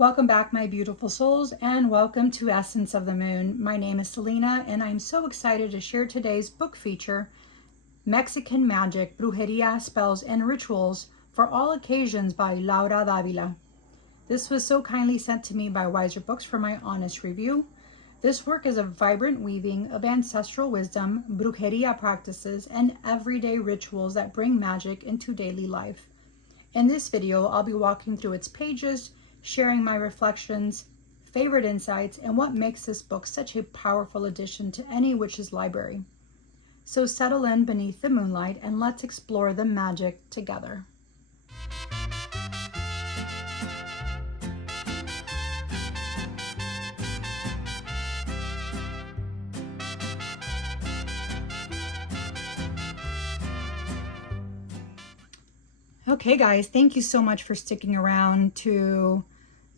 Welcome back, my beautiful souls, and welcome to Essence of the Moon. My name is Selena, and I'm so excited to share today's book feature, Mexican Magic, Brujeria, Spells, and Rituals for All Occasions by Laura Davila. This was so kindly sent to me by Weiser Books for my honest review. This work is a vibrant weaving of ancestral wisdom, brujeria practices, and everyday rituals that bring magic into daily life. In this video, I'll be walking through its pages, sharing my reflections, favorite insights, and what makes this book such a powerful addition to any witch's library. So settle in beneath the moonlight and let's explore the magic together. Okay guys, thank you so much for sticking around to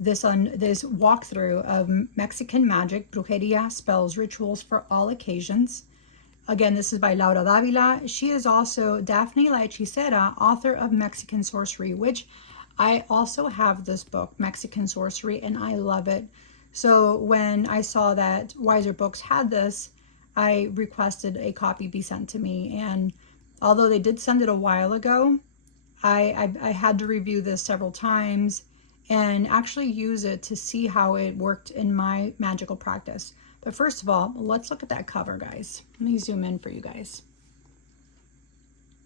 this walkthrough of Mexican Magic, Brujeria, Spells, Rituals for All Occasions. Again, this is by Laura Davila. She is also Daphne La Hechicera, author of Mexican Sorcery, which I also have this book, Mexican Sorcery, and I love it. So when I saw that Weiser Books had this, I requested a copy be sent to me. And although they did send it a while ago, I had to review this several times and actually use it to see how it worked in my magical practice. But first of all, let's look at that cover, guys. Let me zoom in for you guys.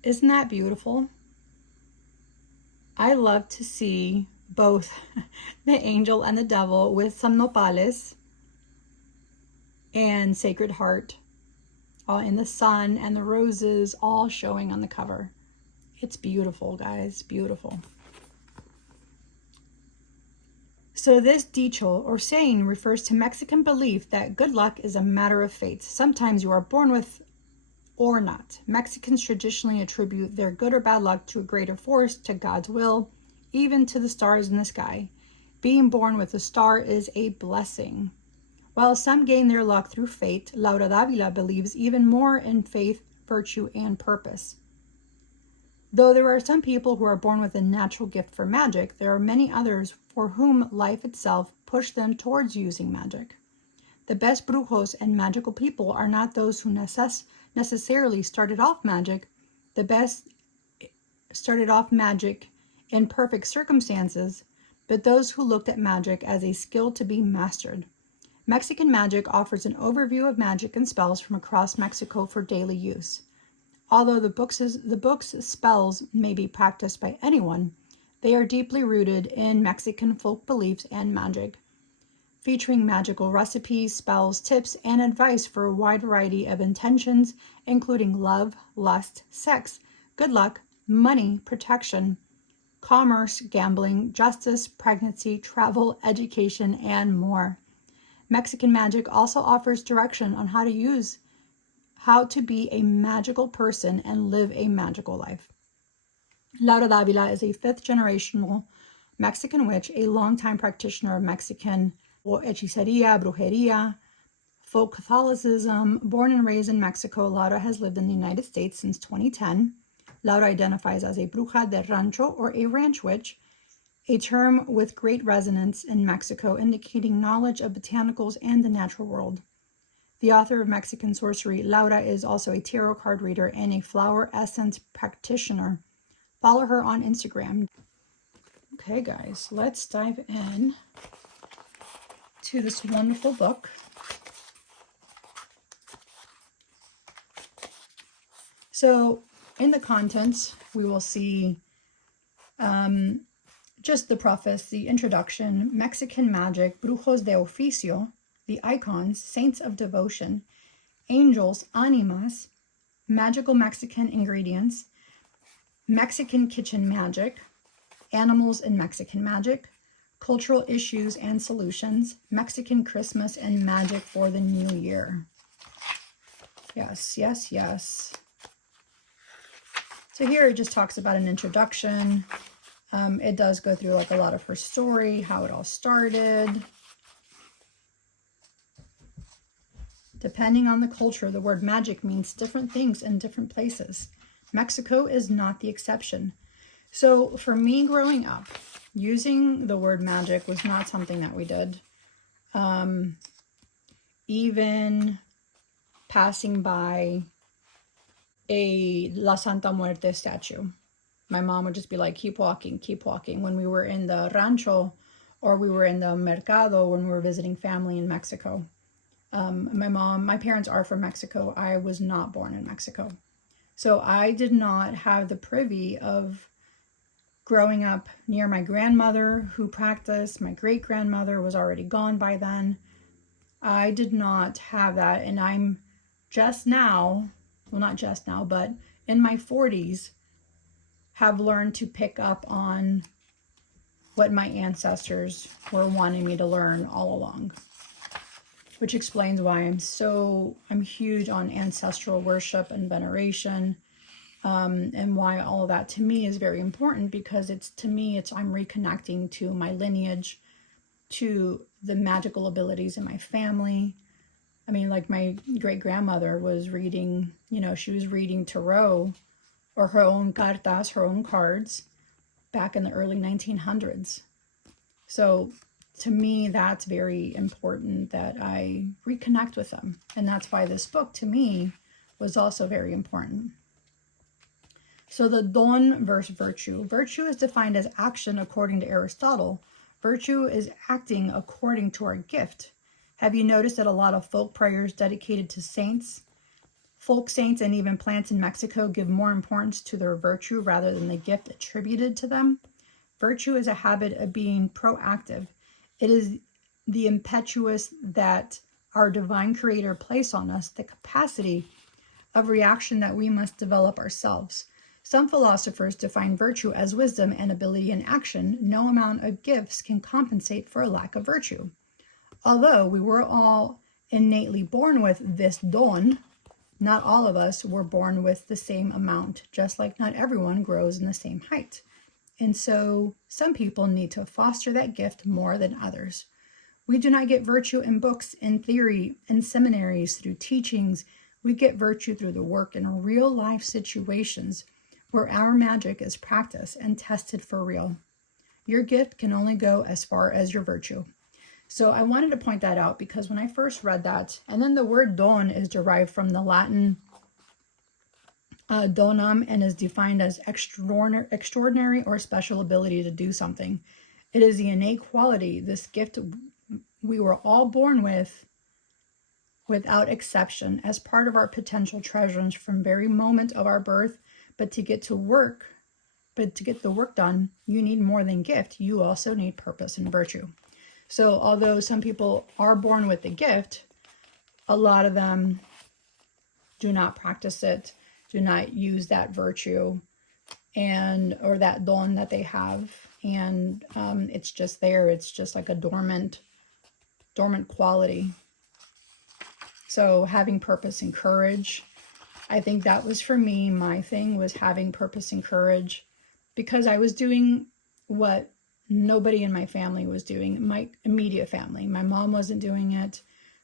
Isn't that beautiful? I love to see both the angel and the devil with some nopales and Sacred Heart all in the sun and the roses all showing on the cover. It's beautiful, guys, beautiful. So this dicho or saying refers to Mexican belief that good luck is a matter of fate. Sometimes you are born with or not. Mexicans traditionally attribute their good or bad luck to a greater force, to God's will, even to the stars in the sky. Being born with a star is a blessing. While some gain their luck through fate, Laura Davila believes even more in faith, virtue, and purpose. Though there are some people who are born with a natural gift for magic, there are many others for whom life itself pushed them towards using magic. The best brujos and magical people are not those who necessarily started off magic. The best started off magic in perfect circumstances, but those who looked at magic as a skill to be mastered. Mexican Magic offers an overview of magic and spells from across Mexico for daily use. Although the book's spells may be practiced by anyone, they are deeply rooted in Mexican folk beliefs and magic, featuring magical recipes, spells, tips, and advice for a wide variety of intentions, including love, lust, sex, good luck, money, protection, commerce, gambling, justice, pregnancy, travel, education, and more. Mexican Magic also offers direction on how to be a magical person and live a magical life. Laura Davila is a fifth-generational Mexican witch, a longtime practitioner of Mexican hechicería, brujeria, folk Catholicism. Born and raised in Mexico, Laura has lived in the United States since 2010. Laura identifies as a bruja de rancho, or a ranch witch, a term with great resonance in Mexico, indicating knowledge of botanicals and the natural world. The author of Mexican Sorcery, Laura is also a tarot card reader and a flower essence practitioner. Follow her on Instagram. Okay, guys, let's dive in to this wonderful book. So in the contents, we will see just the preface, the introduction, Mexican Magic, Brujos de Oficio, the icons, saints of devotion, angels, animas, magical Mexican ingredients, Mexican kitchen magic, animals in Mexican magic, cultural issues and solutions, Mexican Christmas, and magic for the new year. Yes, yes, yes. So here it just talks about an introduction. It does go through like a lot of her story, how it all started. Depending on the culture, the word magic means different things in different places. Mexico is not the exception. So for me growing up, using the word magic was not something that we did. Even passing by a La Santa Muerte statue, my mom would just be like, keep walking, keep walking. When we were in the rancho, or we were in the mercado when we were visiting family in Mexico. My parents are from Mexico. I was not born in Mexico. So I did not have the privy of growing up near my grandmother who practiced. My great-grandmother was already gone by then. I did not have that, and I'm just now, well, not just now, but in my 40s, have learned to pick up on what my ancestors were wanting me to learn all along, which explains why I'm huge on ancestral worship and veneration, and why all of that to me is very important, because I'm reconnecting to my lineage, to the magical abilities in my family. I mean, like my great-grandmother was reading, she was reading tarot, or her own cartas, her own cards, back in the early 1900s. So to me, that's very important that I reconnect with them. And that's why this book to me was also very important. So the don versus virtue. Virtue is defined as action according to Aristotle. Virtue is acting according to our gift. Have you noticed that a lot of folk prayers dedicated to saints, folk saints, and even plants in Mexico give more importance to their virtue rather than the gift attributed to them? Virtue is a habit of being proactive. It is the impetus that our divine creator placed on us, the capacity of reaction that we must develop ourselves. Some philosophers define virtue as wisdom and ability in action. No amount of gifts can compensate for a lack of virtue. Although we were all innately born with this don, not all of us were born with the same amount, just like not everyone grows in the same height. And so some people need to foster that gift more than others. We do not get virtue in books, in theory, in seminaries, through teachings. We get virtue through the work in real life situations where our magic is practiced and tested for real. Your gift can only go as far as your virtue. So I wanted to point that out, because when I first read that, and then the word don is derived from the Latin donum, and is defined as extraordinary or special ability to do something. It is the innate quality, this gift we were all born with, without exception, as part of our potential treasures from very moment of our birth. But to get the work done, you need more than gift. You also need purpose and virtue. So although some people are born with the gift, a lot of them do not practice it, do not use that virtue or that don that they have. And it's just there. It's just like a dormant quality. So having purpose and courage, I think that was for me, my thing was having purpose and courage, because I was doing what nobody in my family was doing, my immediate family. My mom wasn't doing it.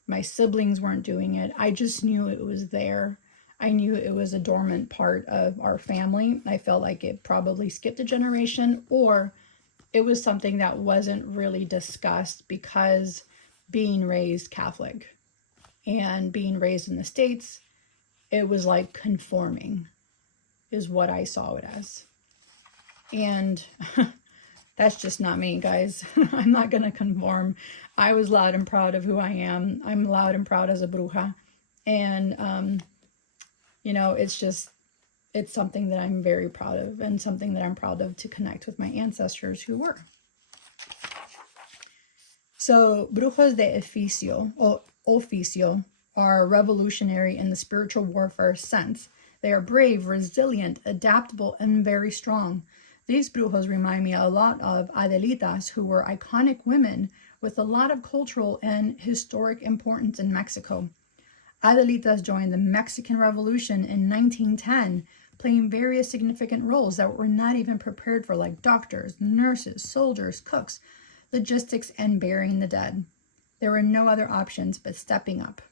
My siblings weren't doing it. I just knew it was there. I knew it was a dormant part of our family. I felt like it probably skipped a generation, or it was something that wasn't really discussed, because being raised Catholic and being raised in the States, it was like conforming is what I saw it as. And that's just not me, guys. I'm not going to conform. I was loud and proud of who I am. I'm loud and proud as a bruja. And, it's something that I'm very proud of, and something that I'm proud of to connect with my ancestors who were. So, brujos de oficio are revolutionary in the spiritual warfare sense. They are brave, resilient, adaptable, and very strong. These brujos remind me a lot of Adelitas, who were iconic women with a lot of cultural and historic importance in Mexico. Adelitas joined the Mexican Revolution in 1910, playing various significant roles that were not even prepared for, like doctors, nurses, soldiers, cooks, logistics, and burying the dead. There were no other options but stepping up.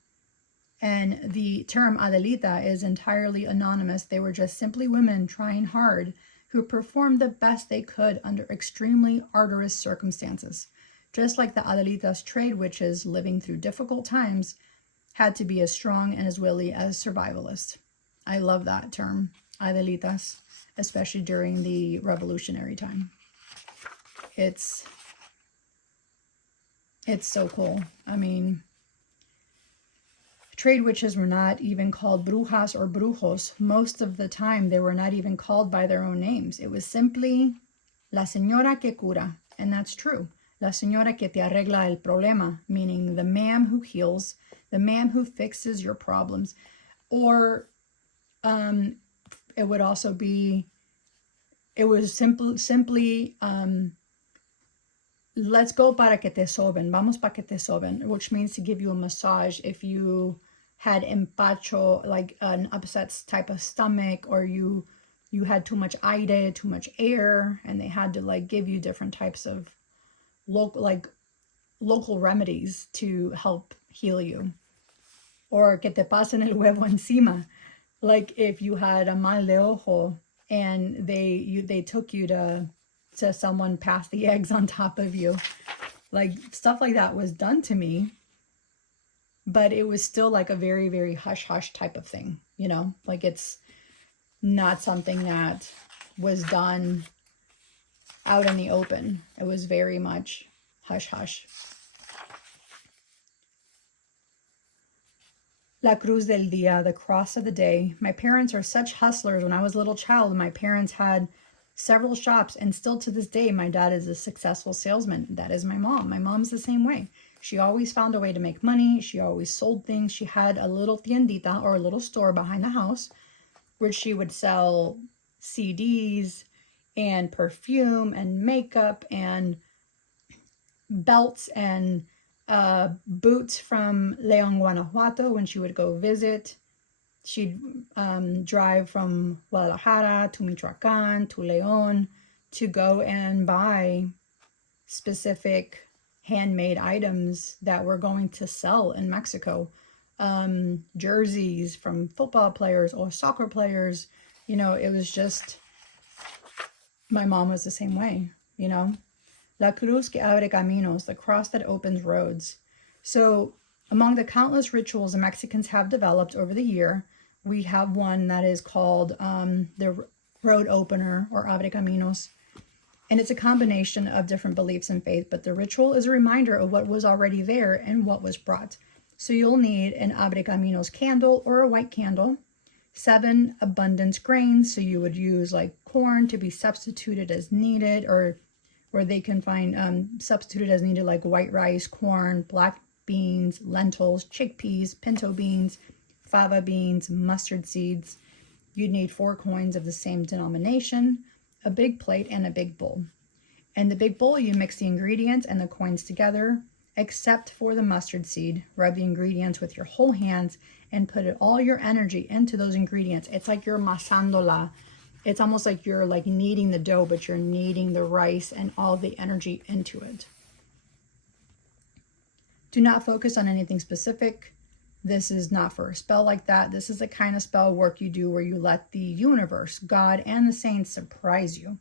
And the term Adelita is entirely anonymous. They were just simply women trying hard who performed the best they could under extremely arduous circumstances. Just like the Adelitas trade witches living through difficult times had to be as strong and as willy as survivalists. I love that term, Adelitas, especially during the revolutionary time. It's so cool. I mean, trade witches were not even called brujas or brujos. Most of the time, they were not even called by their own names. It was simply la señora que cura, and that's true. La señora que te arregla el problema, meaning the ma'am who heals, the ma'am who fixes your problems. Or it would also be, it was simply let's go para que te soben, vamos para que te soben, which means to give you a massage if you had empacho, like an upset type of stomach, or you had too much aire, too much air, and they had to like give you different types of local remedies to help heal you. Or que te pasen el huevo encima, like if you had a mal de ojo and they took you to someone pass the eggs on top of you. Like stuff like that was done to me, but it was still like a very, very hush-hush type of thing, you know, like it's not something that was done out in the open. It was very much hush-hush. La Cruz del Dia, the cross of the day. My parents are such hustlers. When I was a little child, my parents had several shops, and still to this day, my dad is a successful salesman. That is my mom. My mom's the same way. She always found a way to make money. She always sold things. She had a little tiendita, or a little store behind the house, where she would sell CDs and perfume and makeup and belts and boots from León, Guanajuato when she would go visit. She'd drive from Guadalajara to Michoacán to León to go and buy specific handmade items that were going to sell in Mexico. Jerseys from football players or soccer players. You know, it was just, my mom was the same way, you know. La cruz que abre caminos, the cross that opens roads. So among the countless rituals the Mexicans have developed over the year, we have one that is called the road opener, or abre caminos. And it's a combination of different beliefs and faith, but the ritual is a reminder of what was already there and what was brought. So you'll need an abre caminos candle or a white candle, 7 abundance grains. So you would use like corn to be substituted as needed, or they can find substituted as needed, like white rice, corn, black beans, lentils, chickpeas, pinto beans, fava beans, mustard seeds. You'd need 4 coins of the same denomination, a big plate, and a big bowl. In the big bowl, you mix the ingredients and the coins together, except for the mustard seed. Rub the ingredients with your whole hands and put all your energy into those ingredients. It's like you're masándola. It's almost like you're like kneading the dough, but you're kneading the rice and all the energy into it. Do not focus on anything specific. This is not for a spell like that. This is the kind of spell work you do where you let the universe, God, and the saints surprise you.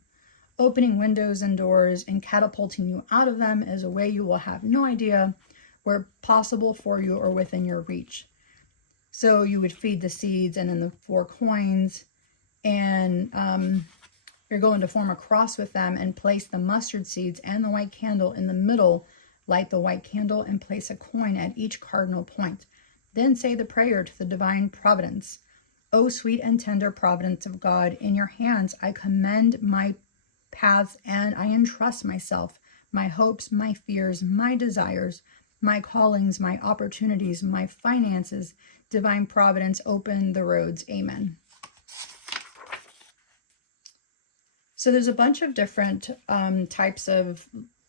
Opening windows and doors and catapulting you out of them is a way you will have no idea where possible for you or within your reach. So you would feed the seeds and then the 4 coins, and you're going to form a cross with them and place the mustard seeds and the white candle in the middle. Light the white candle and place a coin at each cardinal point. Then say the prayer to the divine providence. O sweet and tender providence of God, in your hands I commend my paths and I entrust myself, my hopes, my fears, my desires, my callings, my opportunities, my finances. Divine providence, open the roads. Amen. So there's a bunch of different types of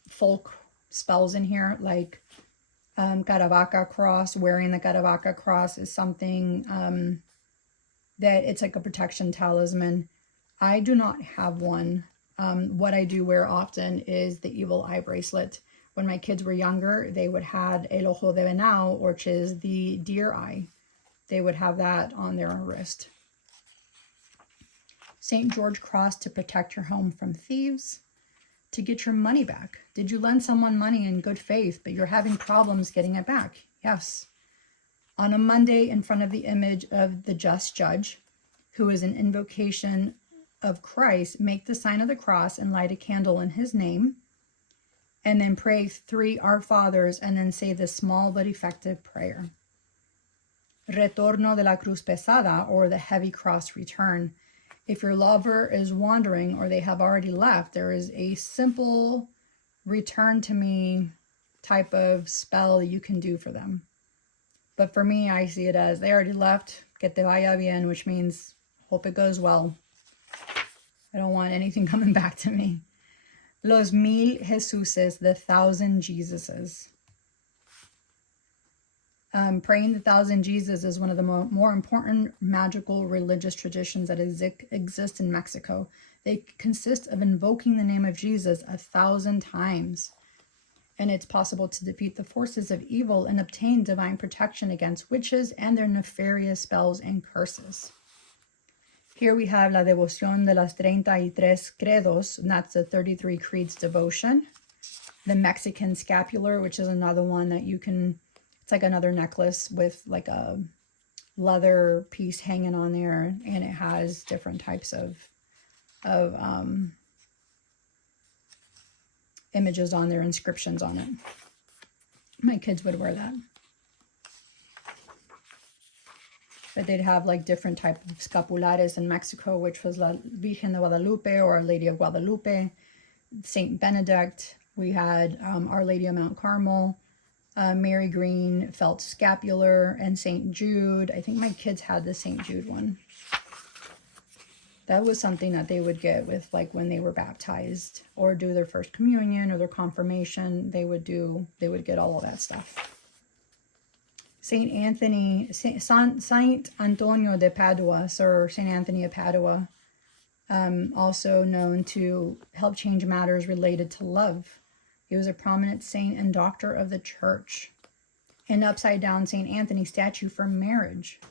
folk spells in here, like Caravaca cross. Wearing the Caravaca cross is something that it's like a protection talisman. I do not have one. What I do wear often is the evil eye bracelet. When my kids were younger, they would have el ojo de venado, which is the deer eye. They would have that on their wrist. St. George Cross to protect your home from thieves. To get your money back. Did you lend someone money in good faith, but you're having problems getting it back? Yes. On a Monday, in front of the image of the just judge, who is an invocation of Christ, make the sign of the cross and light a candle in his name, and then pray 3 Our Fathers, and then say this small but effective prayer. Retorno de la cruz pesada, or the heavy cross return. If your lover is wandering or they have already left, there is a simple return to me type of spell you can do for them. But for me, I see it as they already left, que te vaya bien, which means hope it goes well. I don't want anything coming back to me. Los 1000 Jesuses, the 1000 Jesuses. Praying the 1000 Jesus is one of the more important magical religious traditions that exist in Mexico. They consist of invoking the name of Jesus 1000 times. And it's possible to defeat the forces of evil and obtain divine protection against witches and their nefarious spells and curses. Here we have La Devoción de las 33 Credos, and that's the 33 Creeds devotion. The Mexican scapular, which is another one that you can, it's like another necklace with like a leather piece hanging on there, and it has different types of images on there, inscriptions on it. My kids would wear that. But they'd have like different type of scapulares in Mexico, which was La Virgen de Guadalupe or Our Lady of Guadalupe, Saint Benedict. We had Our Lady of Mount Carmel, Mary Green felt scapular, and Saint Jude. I think my kids had the Saint Jude one. That was something that they would get with like when they were baptized or do their first communion or their confirmation. They would get all of that stuff. Saint Antonio de Padua, or Saint Anthony of Padua, also known to help change matters related to love. He was a prominent saint and doctor of the church. An upside down Saint Anthony statue for marriage.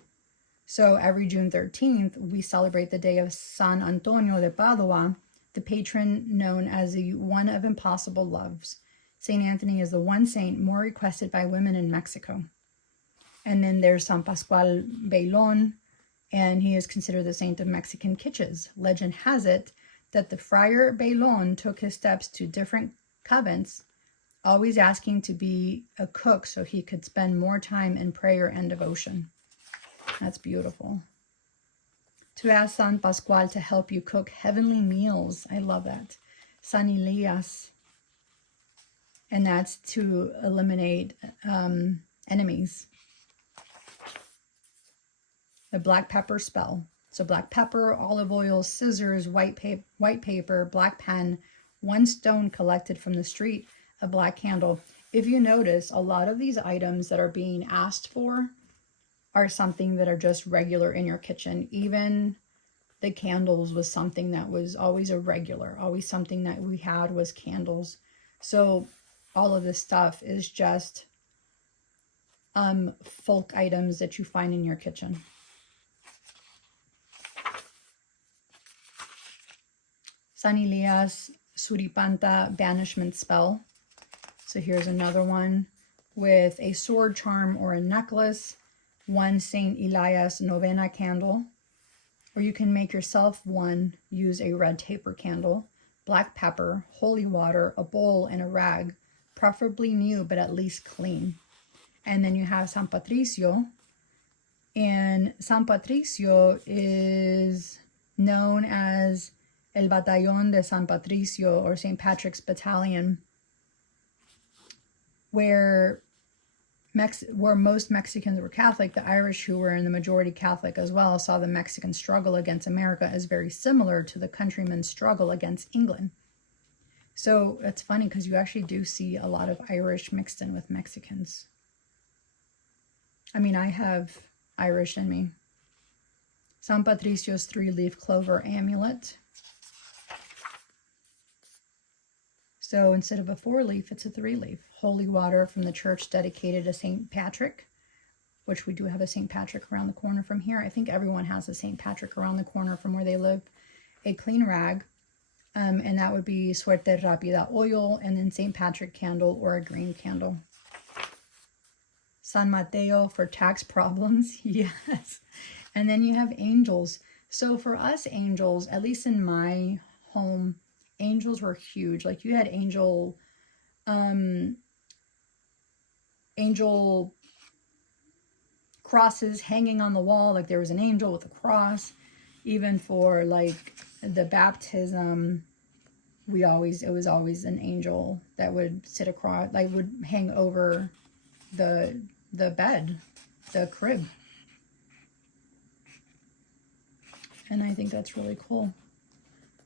So every June 13th, we celebrate the day of San Antonio de Padua, the patron known as the one of impossible loves. Saint Anthony is the one saint more requested by women in Mexico. And then there's San Pascual Bailon, and he is considered the saint of Mexican kitchens. Legend has it that the friar Bailon took his steps to different convents, always asking to be a cook so he could spend more time in prayer and devotion. That's beautiful. To ask San Pascual to help you cook heavenly meals. I love that. San Elias. And that's to eliminate enemies. The black pepper spell. So black pepper, olive oil, scissors, white paper, black pen, 1 stone collected from the street, a black candle. If you notice, a lot of these items that are being asked for are something that are just regular in your kitchen. Even the candles was something that was always a regular. Always something that we had was candles. So all of this stuff is just folk items that you find in your kitchen. San Elias Suripanta banishment spell. So here's another one with a sword charm or a necklace. 1 Saint Elias novena candle. Or you can make yourself one. Use a red taper candle, black pepper, holy water, a bowl, and a rag. Preferably new, but at least clean. And then you have San Patricio. And San Patricio is known as El Batallón de San Patricio, or St. Patrick's Battalion, where most Mexicans were Catholic. The Irish, who were in the majority Catholic as well, saw the Mexican struggle against America as very similar to the countrymen's struggle against England. So it's funny because you actually do see a lot of Irish mixed in with Mexicans. I mean, I have Irish in me. San Patricio's 3-leaf clover amulet. So instead of a 4-leaf, it's a 3-leaf. Holy water from the church dedicated to St. Patrick, which we do have a St. Patrick around the corner from here. I think everyone has a St. Patrick around the corner from where they live. a clean rag, and that would be suerte rápida oil, and then St. Patrick candle or a green candle. San Mateo for tax problems. Yes. And then you have angels. So for us angels, at least in my home, angels were huge. Like you had angel crosses hanging on the wall. Like there was an angel with a cross. Even for like the baptism, it was always an angel that would sit across, like would hang over the bed, the crib. And I think that's really cool.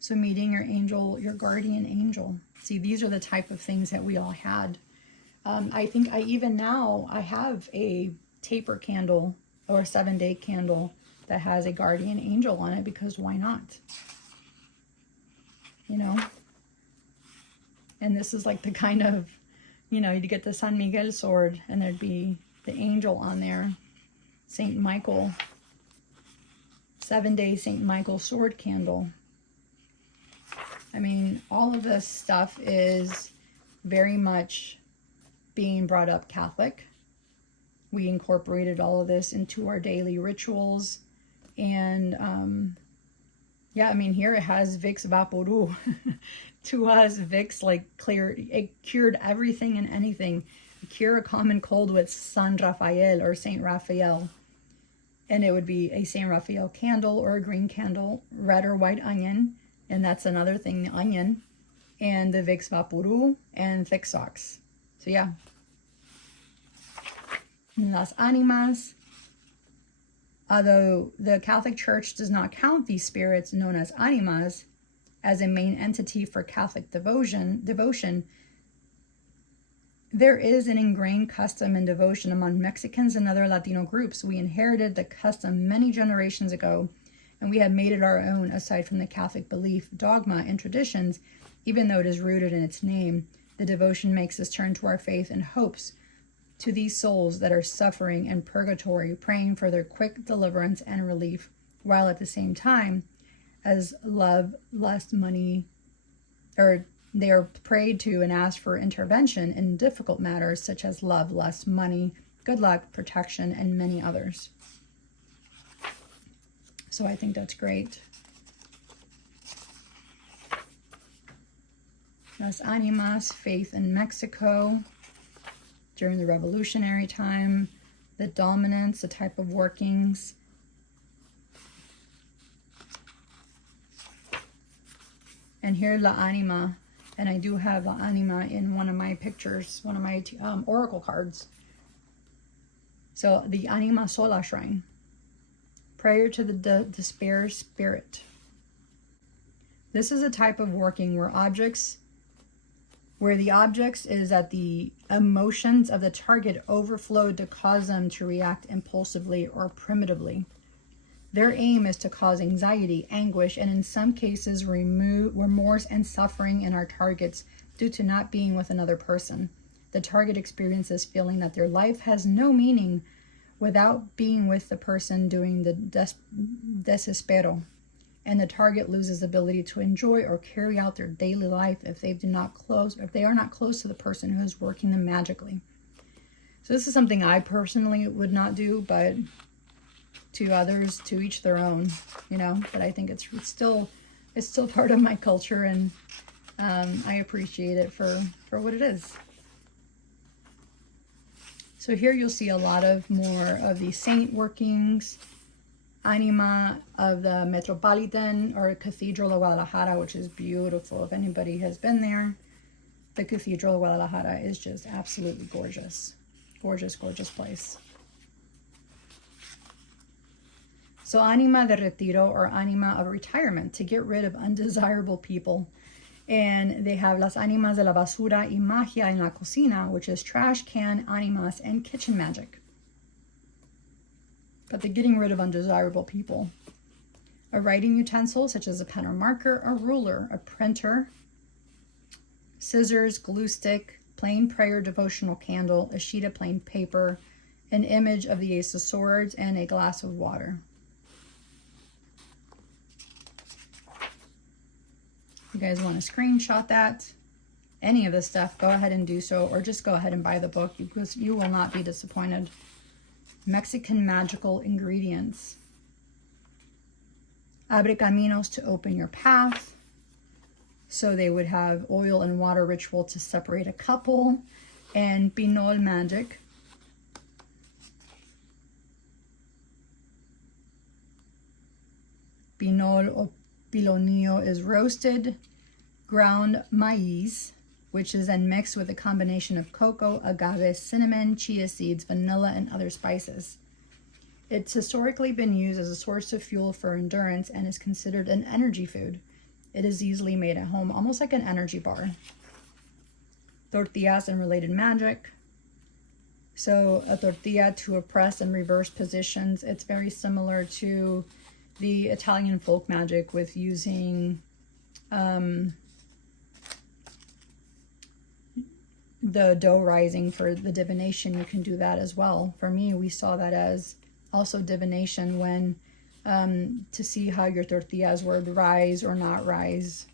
So meeting your angel, your guardian angel. See, these are the type of things that we all had. I think I have a taper candle or a 7-day candle that has a guardian angel on it, because why not? You know? And this is like the kind of, you know, you'd get the San Miguel sword and there'd be the angel on there. Saint Michael. 7-day Saint Michael sword candle. I mean, all of this stuff is very much being brought up Catholic. We incorporated all of this into our daily rituals. And yeah, I mean, here it has Vicks Vaporub. To us, Vicks it cured everything and anything. Cure a common cold with San Rafael or Saint Raphael. And it would be a Saint Raphael candle or a green candle, red or white onion. And that's another thing, the onion. And the Vicks Vaporub and thick socks. So yeah. And Las Animas. Although the Catholic Church does not count these spirits known as animas as a main entity for Catholic devotion, there is an ingrained custom and devotion among Mexicans and other Latino groups. We inherited the custom many generations ago, and we have made it our own aside from the Catholic belief, dogma, and traditions. Even though it is rooted in its name, the devotion makes us turn to our faith and hopes to these souls that are suffering in purgatory, praying for their quick deliverance and relief, while at the same time as love, lust, money, or they are prayed to and asked for intervention in difficult matters such as love, lust, money, good luck, protection, and many others. So I think that's great. Las Animas, faith in Mexico during the revolutionary time, the dominance, the type of workings. And here La Anima, and I do have La Anima in one of my pictures, one of my oracle cards. So the Anima Sola Shrine, prayer to the despair spirit. This is a type of working where the objects is that the emotions of the target overflowed to cause them to react impulsively or primitively. Their aim is to cause anxiety, anguish, and in some cases remove remorse and suffering in our targets due to not being with another person. The target experiences feeling that their life has no meaning without being with the person doing the desespero. And the target loses the ability to enjoy or carry out their daily life if they are not close to the person who is working them magically. So this is something I personally would not do, but to others, to each their own, you know. But I think it's still part of my culture, and I appreciate it for what it is. So here you'll see a lot of more of the saint workings. Anima of the Metropolitan or Cathedral of Guadalajara, which is beautiful. If anybody has been there, the Cathedral of Guadalajara is just absolutely gorgeous. Gorgeous, gorgeous place. So Anima de Retiro, or Anima of Retirement, to get rid of undesirable people. And they have Las Animas de la Basura y Magia en la Cocina, which is trash can, animas, and kitchen magic. But they're getting rid of undesirable people. A writing utensil, such as a pen or marker, a ruler, a printer, scissors, glue stick, plain prayer devotional candle, a sheet of plain paper, an image of the Ace of Swords, and a glass of water. you guys want to screenshot that, any of this stuff, go ahead and do so, or just go ahead and buy the book, because you will not be disappointed. Mexican magical ingredients. Abre caminos, to open your path. So they would have oil and water ritual to separate a couple, and pinol magic. Pinol or pilonillo is roasted ground maize, which is then mixed with a combination of cocoa, agave, cinnamon, chia seeds, vanilla, and other spices. It's historically been used as a source of fuel for endurance and is considered an energy food. It is easily made at home, almost like an energy bar. Tortillas and related magic. So a tortilla to oppress and reverse positions. It's very similar to the Italian folk magic with using the dough rising for the divination. You can do that as well. For me, we saw that as also divination when to see how your tortillas would rise or not rise.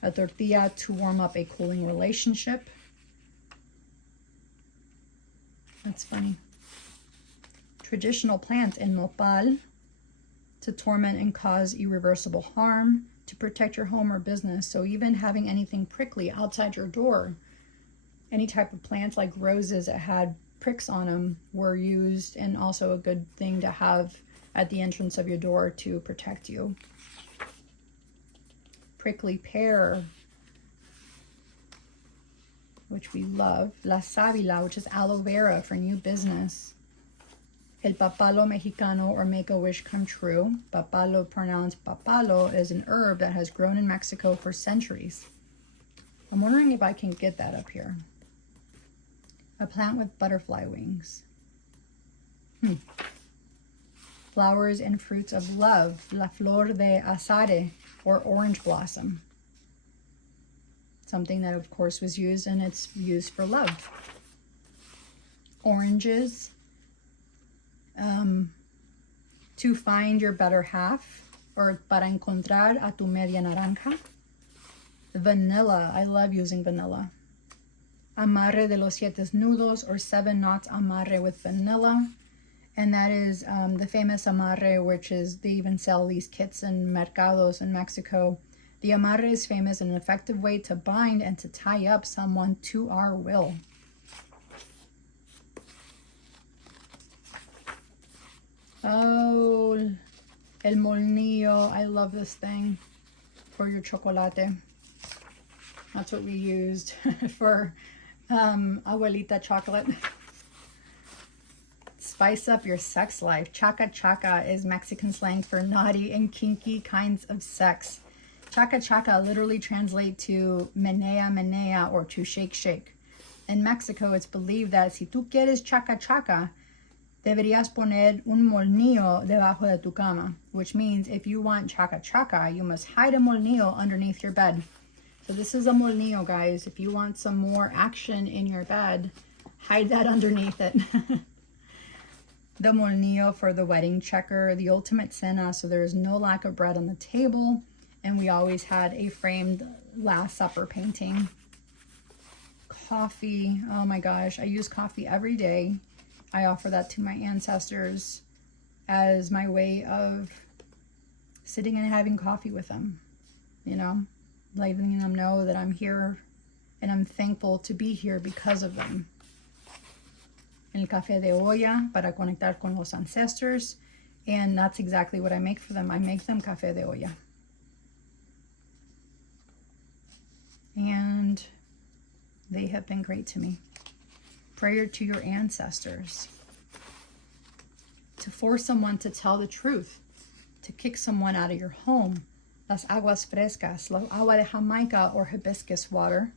A tortilla to warm up a cooling relationship. That's funny. Traditional plant in nopal to torment and cause irreversible harm, to protect your home or business. So even having anything prickly outside your door, any type of plants like roses that had pricks on them were used, and also a good thing to have at the entrance of your door to protect you. Prickly pear, which we love. La sábila, which is aloe vera for new business. El papalo mexicano, or make a wish come true. Papalo, pronounced papalo, is an herb that has grown in Mexico for centuries. I'm wondering if I can get that up here. A plant with butterfly wings. Flowers and fruits of love. La flor de azahar, or orange blossom. Something that, of course, was used, and it's used for love. Oranges. To find your better half, or para encontrar a tu media naranja. Vanilla. I love using vanilla. Amarre de los siete nudos, or 7 knots amarre with vanilla. And that is the famous amarre, which is, they even sell these kits in mercados in Mexico. The amarre is famous and an effective way to bind and to tie up someone to our will. Oh, el molnillo. I love this thing for your chocolate. That's what we used for abuelita chocolate. Spice up your sex life. Chaca chaca is Mexican slang for naughty and kinky kinds of sex. Chaca chaca literally translates to menea menea, or to shake shake. In Mexico, it's believed that si tú quieres chaca chaca, deberías poner un molnillo debajo de tu cama, which means if you want chaca chaca, you must hide a molnillo underneath your bed. So this is a molnillo, guys. If you want some more action in your bed, hide that underneath it. The molnillo for the wedding checker, the ultimate cena, so there is no lack of bread on the table. And we always had a framed Last Supper painting. Coffee. Oh my gosh, I use coffee every day. I offer that to my ancestors as my way of sitting and having coffee with them, you know, letting them know that I'm here and I'm thankful to be here because of them. El café de olla para conectar con los ancestors, and that's exactly what I make for them. I make them café de olla. And they have been great to me. Prayer to your ancestors. To force someone to tell the truth. To kick someone out of your home. Las aguas frescas, la agua de Jamaica, or hibiscus water,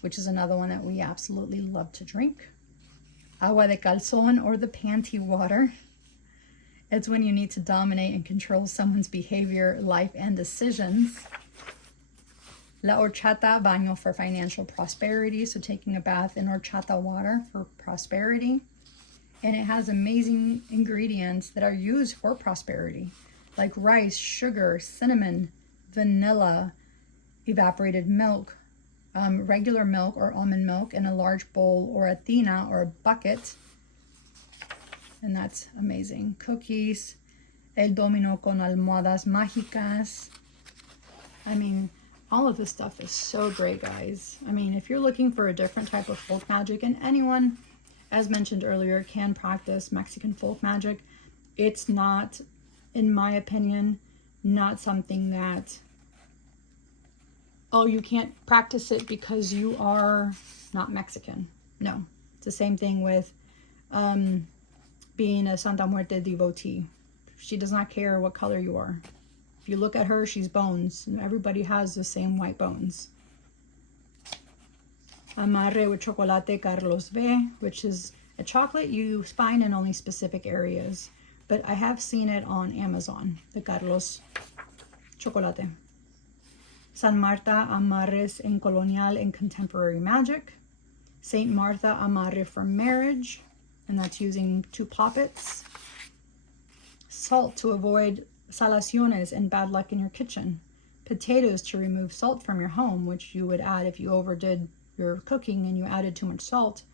which is another one that we absolutely love to drink. Agua de calzón, or the panty water. It's when you need to dominate and control someone's behavior, life, and decisions. La horchata, baño for financial prosperity. So taking a bath in horchata water for prosperity. And it has amazing ingredients that are used for prosperity, like rice, sugar, cinnamon, vanilla evaporated milk, regular milk or almond milk in a large bowl or a tina or a bucket. And that's amazing. Cookies, el domino con almohadas mágicas. I mean, all of this stuff is so great, guys. I mean, if you're looking for a different type of folk magic, and anyone, as mentioned earlier, can practice Mexican folk magic, it's not, in my opinion, not something that, oh, you can't practice it because you are not Mexican. No, it's the same thing with being a Santa Muerte devotee. She does not care what color you are. If you look at her, she's bones. Everybody has the same white bones. Amarre with chocolate Carlos V, which is a chocolate you find in only specific areas. But I have seen it on Amazon, the Carlos chocolate. San Marta amarres en colonial and contemporary magic. Saint Martha amarre for marriage, and that's using 2 poppets. Salt to avoid salaciones and bad luck in your kitchen. Potatoes to remove salt from your home, which you would add if you overdid your cooking and you added too much salt.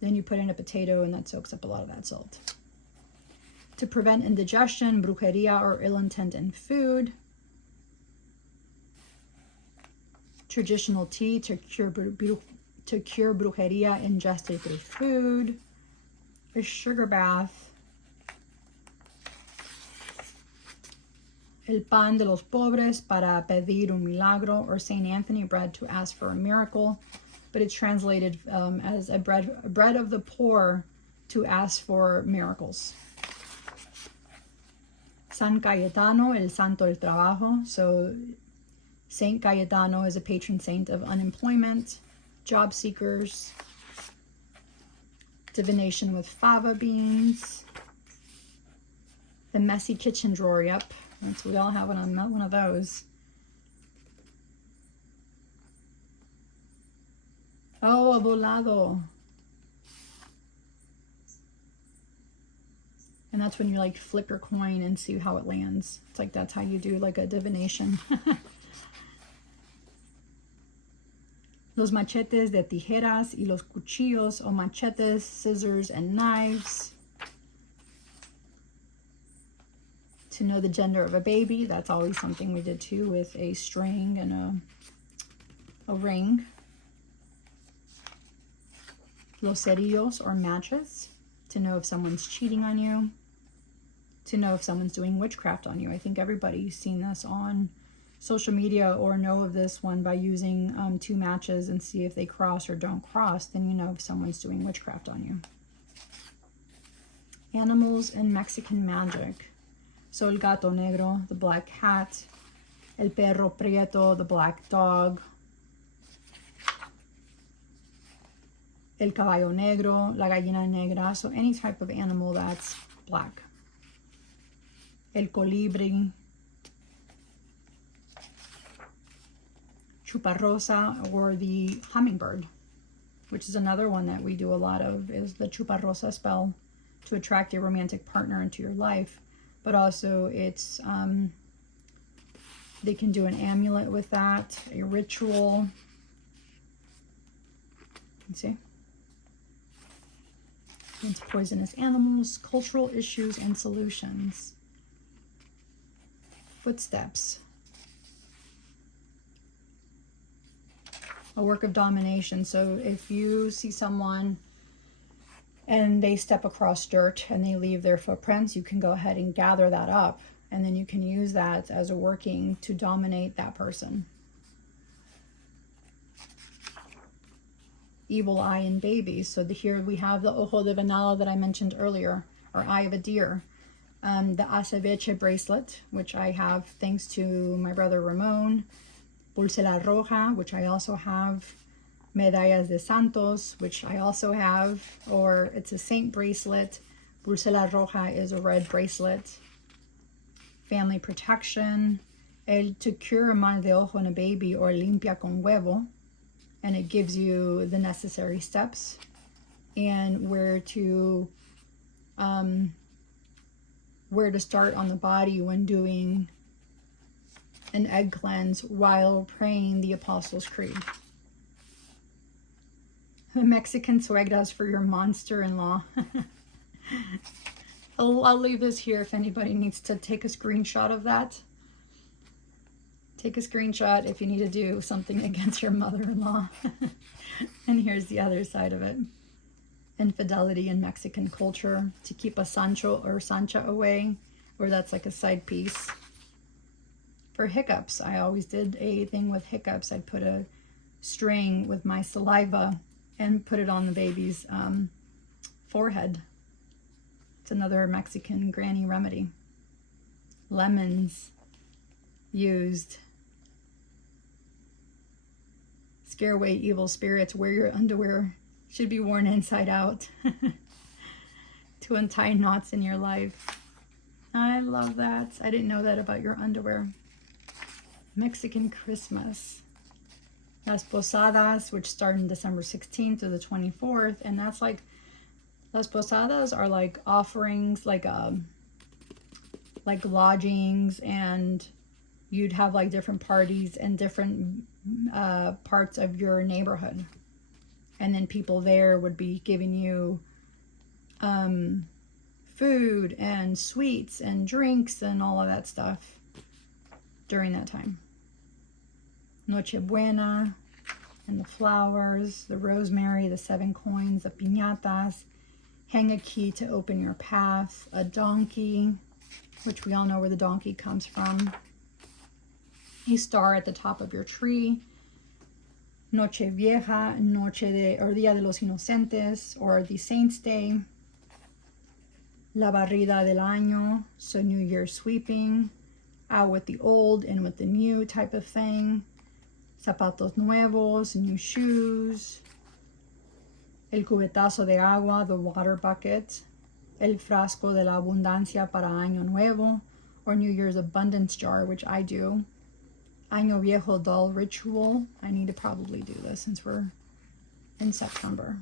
Then you put in a potato and that soaks up a lot of that salt. To prevent indigestion, brujeria or ill intent in food. Traditional tea to cure brujeria ingested through food. A sugar bath. El pan de los pobres para pedir un milagro, or St. Anthony bread to ask for a miracle, but it's translated as a bread of the poor to ask for miracles. San Cayetano, el santo del trabajo. So Saint Cayetano is a patron saint of unemployment, job seekers, divination with fava beans, the messy kitchen drawer. Yep, we all have one of those. Oh, a volado. And that's when you like flip your coin and see how it lands. It's like that's how you do like a divination. Los machetes de tijeras y los cuchillos, o machetes, scissors, and knives. To know the gender of a baby, that's always something we did too with a string and a ring. Los cerillos, or matches, to know if someone's cheating on you. To know if someone's doing witchcraft on you. I think everybody's seen this on social media or know of this one by using 2 matches and see if they cross or don't cross. Then you know if someone's doing witchcraft on you. Animals and Mexican magic. So el gato negro, the black cat. El perro prieto, the black dog. El caballo negro, la gallina negra. So any type of animal that's black. El colibri, chuparrosa, or the hummingbird, which is another one that we do a lot of, is the chuparrosa spell to attract a romantic partner into your life. But also it's, they can do an amulet with that, a ritual. You see? Against poisonous animals, cultural issues and solutions. Footsteps. A work of domination. So if you see someone and they step across dirt and they leave their footprints, you can go ahead and gather that up, and then you can use that as a working to dominate that person. Evil eye in babies. So here we have the ojo de venado that I mentioned earlier, or eye of a deer. The aceveche bracelet, which I have thanks to my brother Ramon. Pulsera roja, which I also have. Medallas de santos, which I also have, or it's a saint bracelet. Pulsera roja is a red bracelet. Family protection. El to cure mal de ojo in a baby, or limpia con huevo. And it gives you the necessary steps and where to start on the body when doing an egg cleanse while praying the Apostles' Creed. Mexican suegras for your monster-in-law. I'll leave this here if anybody needs to take a screenshot of that. Take a screenshot if you need to do something against your mother-in-law. And here's the other side of it. Infidelity in Mexican culture, to keep a Sancho or Sancha away, or that's like a side piece. For hiccups, I always did a thing with hiccups. I'd put a string with my saliva and put it on the baby's forehead. It's another Mexican granny remedy. Lemons used. Scare away evil spirits. Wear your underwear. Should be worn inside out to untie knots in your life. I love that. I didn't know that about your underwear. Mexican Christmas. Las Posadas, which start on December 16th to the 24th. And that's like, Las Posadas are like offerings, like lodgings, and you'd have like different parties in different parts of your neighborhood. And then people there would be giving you food and sweets and drinks and all of that stuff during that time. Noche Buena and the flowers, the rosemary, the 7 coins, the piñatas. Hang a key to open your path. A donkey, which we all know where the donkey comes from. A star at the top of your tree. Noche Vieja, or Día de los Inocentes, or the Saints' Day. La Barrida del Año, so New Year's sweeping. Out with the old, in with the new type of thing. Zapatos nuevos, new shoes. El cubetazo de agua, the water bucket. El frasco de la abundancia para Año Nuevo, or New Year's abundance jar, which I do. Año Viejo doll ritual. I need to probably do this since we're in September.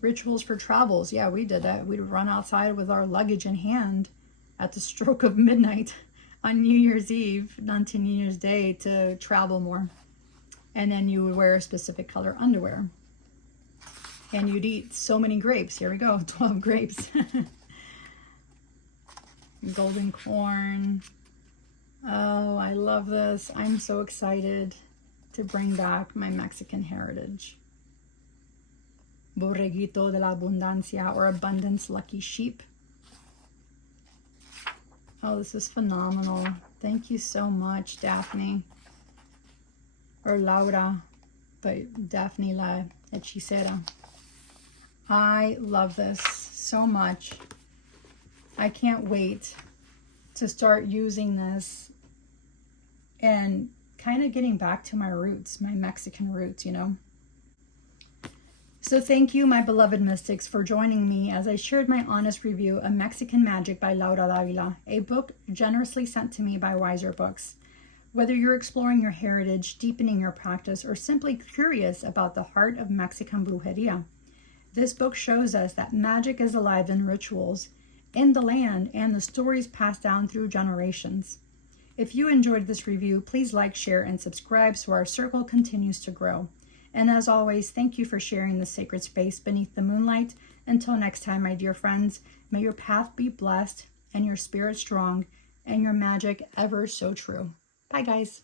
Rituals for travels. Yeah, we did that. We'd run outside with our luggage in hand at the stroke of midnight on New Year's Eve, not to New Year's Day, to travel more. And then you would wear a specific color underwear. And you'd eat so many grapes. Here we go, 12 grapes. Golden corn. Oh, I love this. I'm so excited to bring back my Mexican heritage. Borreguito de la abundancia, or abundance lucky sheep. Oh, this is phenomenal. Thank you so much, Daphne. Or Laura, but Daphne la hechicera. I love this so much. I can't wait to start using this and kind of getting back to my roots, my Mexican roots, you know. So thank you, my beloved mystics, for joining me as I shared my honest review of Mexican Magic by Laura Davila, a book generously sent to me by Weiser Books. Whether you're exploring your heritage, deepening your practice, or simply curious about the heart of Mexican brujeria, this book shows us that magic is alive in rituals, in the land, and the stories passed down through generations. If you enjoyed this review, please like, share, and subscribe so our circle continues to grow. And as always, thank you for sharing the sacred space beneath the moonlight. Until next time, my dear friends, may your path be blessed and your spirit strong and your magic ever so true. Bye, guys.